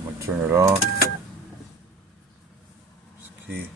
I'm going to turn it off. This key.